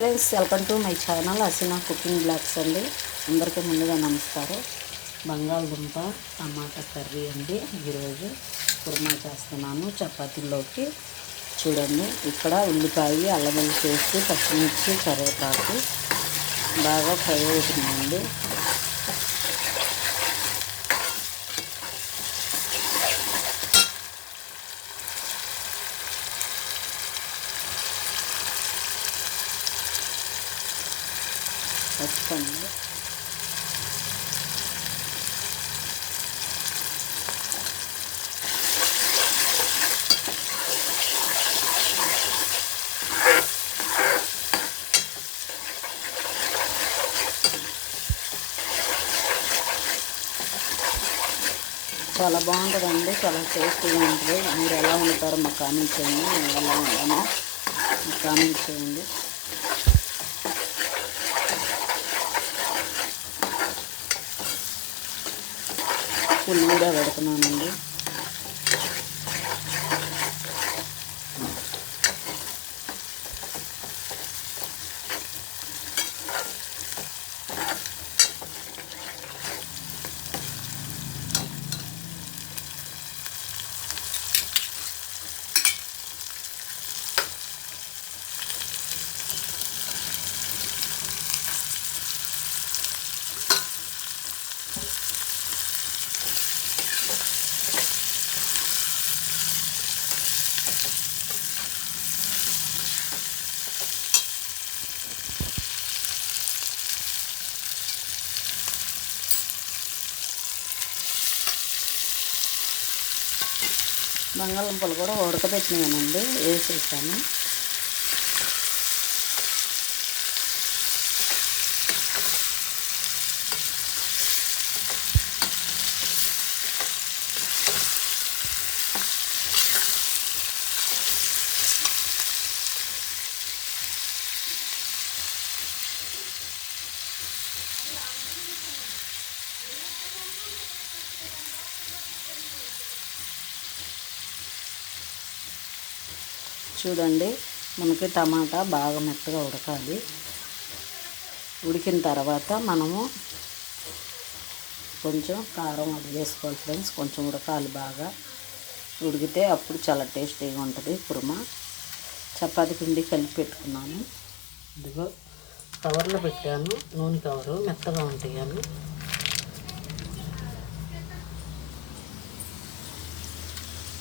Friends, welcome to my channel Haseena cooking blogs అండి. అందరికీ ముందుగా నమస్కారం. బంగాళదుంప టమాటా కర్రీ అండి. ఈరోజు కుర్మా చేస్తున్నాను చపాతీల్లోకి. చూడండి, ఇక్కడ ఉల్లిపాయ, అల్లం వెల్లుల్లి పేస్ట్, పచ్చిమిర్చి, కరివేపాకు బాగా ఫ్రై అవుతుందండి. పచ్చిపండి, చాలా బాగుంటుందండి, చాలా టేస్టీగా ఉంటుంది. మీరు ఎలా వండుతారో మాకు కామెంట్ చేయండి. నేను ఎలా వండానో మాకు కామెంట్ చేయండి. ఉల్లి కూడా పెడుతున్నానండి. బంగాళదుంపలు కూడా ఉడకబెట్టినానండి, వేసేసాను. చూడండి, మనకి టమాటా బాగా మెత్తగా ఉడకాలి. ఉడికిన తర్వాత మనము కొంచెం కారం అది వేసుకోవాలి ఫ్రెండ్స్. కొంచెం ఉడకాలి, బాగా ఉడికితే అప్పుడు చాలా టేస్టీగా ఉంటుంది కుర్మా. చపాతీ పిండి కలిపి పెట్టుకున్నాను. ఇదిగో కవర్లో పెట్టాను, నూనె కవరు, మెత్తగా ఉంటాయి అని.